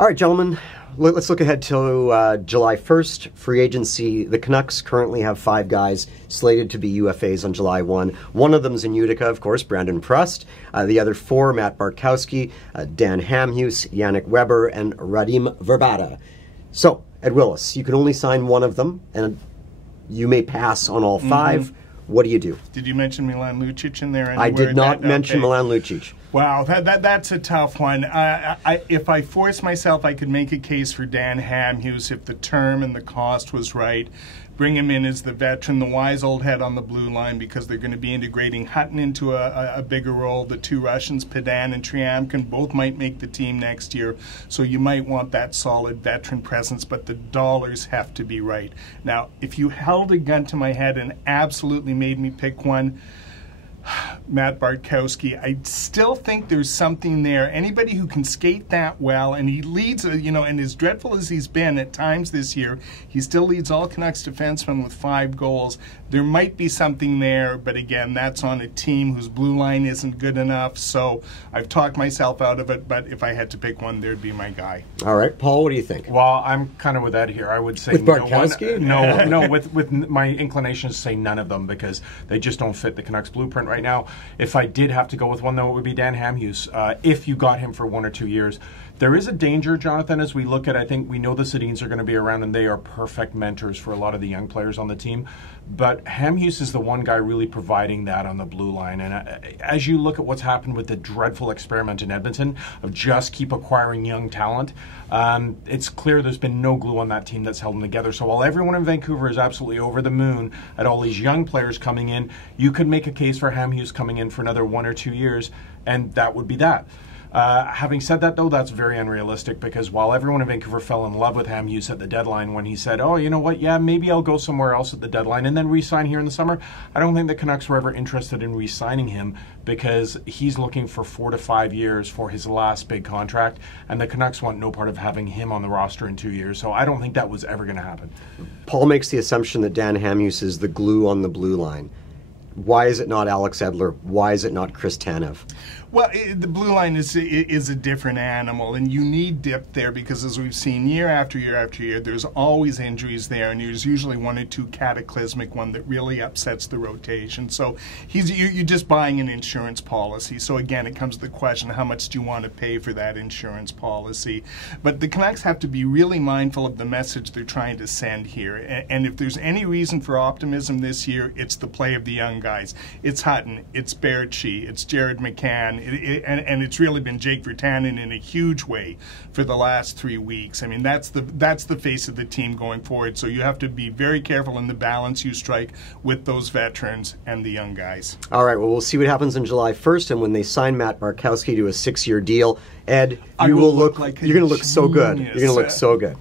All right, gentlemen, let's look ahead to July 1st. Free agency. The Canucks currently have 5 guys slated to be UFAs on July 1. One of them is in Utica, of course, Brandon Prust. The other 4, Matt Bartkowski, Dan Hamhuis, Yannick Weber, and Radim Verbata. So, Ed Willis, you can only sign one of them, and you may pass on all 5. What do you do? Did you mention Milan Lucic in there anywhere? I did not mention Milan Lucic. Wow, that's a tough one. If I force myself, I could make a case for Dan Hamhuis if the term and the cost was right. Bring him in as the veteran, the wise old head on the blue line, because they're going to be integrating Hutton into a bigger role. The 2 Russians, Padan and Triamkin, both might make the team next year. So you might want that solid veteran presence, but the dollars have to be right. Now, if you held a gun to my head and absolutely made me pick one, Matt Bartkowski, I still think there's something there. Anybody who can skate that well, and he leads, and as dreadful as he's been at times this year, he still leads all Canucks defensemen with 5 goals. There might be something there, but again, that's on a team whose blue line isn't good enough, so I've talked myself out of it, but if I had to pick one, there'd be my guy. All right, Paul, what do you think? Well, I'm kind of with Ed here. I would say with Bartkowski? No, with my inclination to say none of them, because they just don't fit the Canucks blueprint right now. If I did have to go with one, though, it would be Dan Hamhuis. If you got him for 1 or 2 years, there is a danger, Jonathan, as we look at, I think we know the Sedins are going to be around, and they are perfect mentors for a lot of the young players on the team. But Hamhuis is the one guy really providing that on the blue line. And as you look at what's happened with the dreadful experiment in Edmonton of just keep acquiring young talent, it's clear there's been no glue on that team that's held them together. So while everyone in Vancouver is absolutely over the moon at all these young players coming in, you could make a case for Hamhuis coming in for another 1 or 2 years, and that would be that. Having said that, though, that's very unrealistic, because while everyone in Vancouver fell in love with Hamhuis at the deadline when he said, oh, you know what, yeah, maybe I'll go somewhere else at the deadline and then re-sign here in the summer, I don't think the Canucks were ever interested in re-signing him, because he's looking for 4 to 5 years for his last big contract, and the Canucks want no part of having him on the roster in 2 years, so I don't think that was ever going to happen. Paul makes the assumption that Dan Hamhuis is the glue on the blue line. Why is it not Alex Edler? Why is it not Chris Tanev? Well, the blue line is a different animal, and you need depth there, because as we've seen year after year after year, there's always injuries there, and there's usually 1 or 2 cataclysmic one that really upsets the rotation. So you're just buying an insurance policy. So again, it comes to the question, how much do you want to pay for that insurance policy? But the Canucks have to be really mindful of the message they're trying to send here. And if there's any reason for optimism this year, it's the play of the young guys. It's Hutton, it's Berchi, it's Jared McCann, and it's really been Jake Virtanen in a huge way for the last 3 weeks. I mean, that's the face of the team going forward. So you have to be very careful in the balance you strike with those veterans and the young guys. All right, well, we'll see what happens on July 1st, and when they sign Matt Bartkowski to a 6-year deal, Ed, you're going to look so good. You're going to look so good.